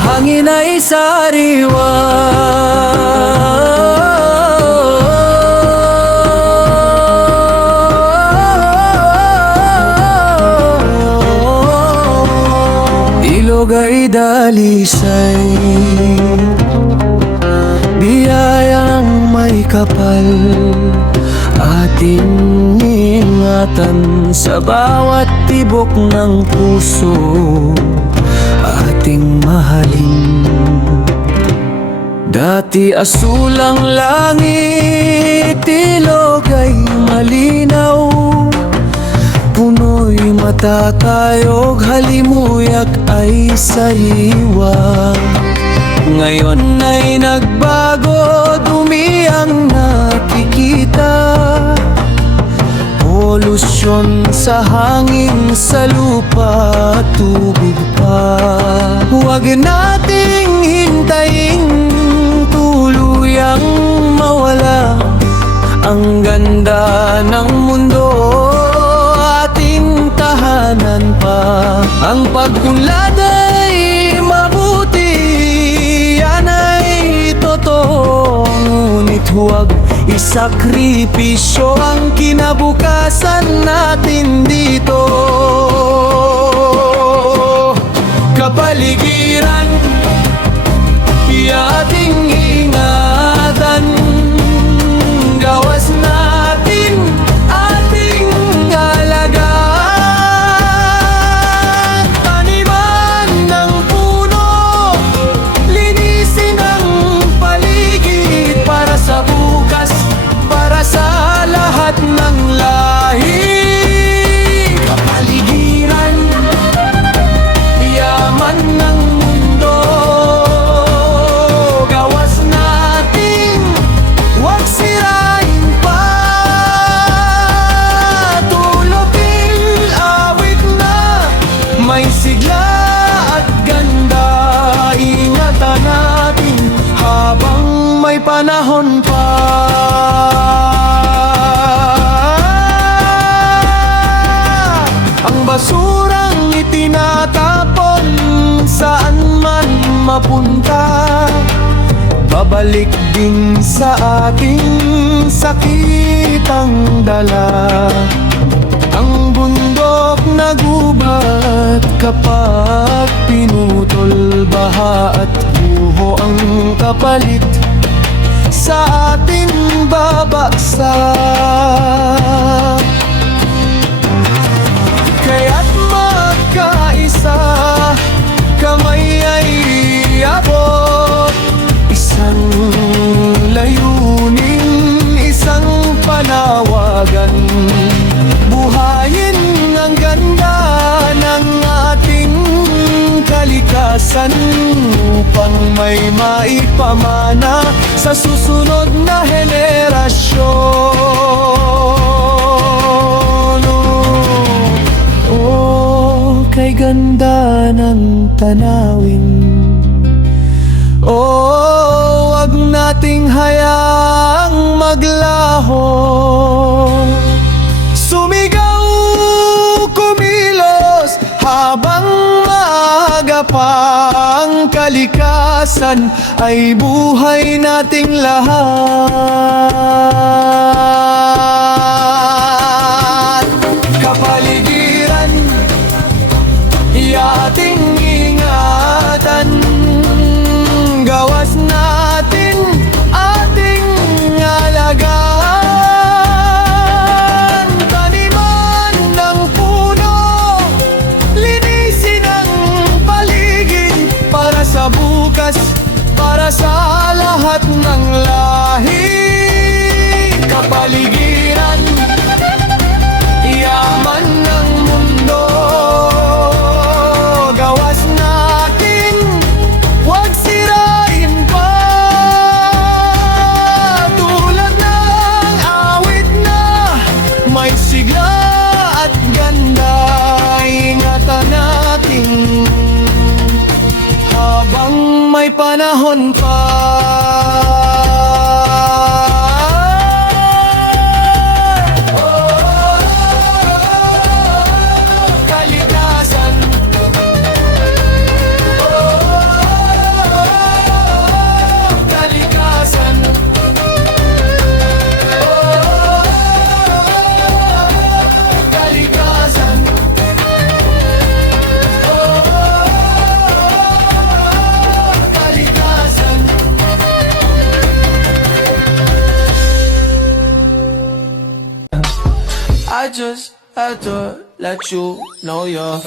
Hangin ay sariwa, ilog ay dalisay, biyayang may kapal. Ating ingatan sa bawat tibok ng puso, ating mahalin. Dati asulang langit, ilog ay malinaw, puno'y matatayog, halimuyak ay sariwa. Ngayon ay nagbago, dumi ang nakikita, polusyon sa hangin, sa lupa, tubig pa. Huwag nating hintayin tuluyang mawala ang ganda ng mundo, ating tahanan pa. Ang pag-unlad ay mabuti, yan ay totoo, ngunit huwag isakripisyo ang kinabukasan natin dito. Kapaligiran, ating ingatan, gawas natin ating alagaan. Taniman ng puno, linisin ang paligid, para sa bukas, para sa lahat ng lahi. Kapaligiran, yaman ng mundo, gawas natin, huwag sirain pa. Tulupin, awit na, may sigla at ganda, ingatan natin habang may panahon pa. Ang basurang itinatapon, saan man mapunta, babalik din sa ating sakit ang dala. Ang bundok nagubat kapag pinutol, baha at buho ang kapalit sa ating babagsak. Kaya't magkaisa, kamay ay abot, isang layunin, isang panawagan. Buhayin ang ganda ng ating kalikasan, upang may maipamana sa susunod na henerasyon. Oh, kay ganda ng tanawin, oh, wag nating hayaang maglaho. Sumigaw, kumilos, habang maaga pa ang kalikasan, ay buhay nating lahat. Kapaligiran, ating ingatan, gawas natin ating alagaan. Taniman ng puno, linisin ang paligid, para sa bukas, para sa lahat ng lahi. Kapaligiran, yaman ng mundo, may panahon pa. Kalikasan, kalikasan, kalikasan, kalikasan. I just had to let you know you're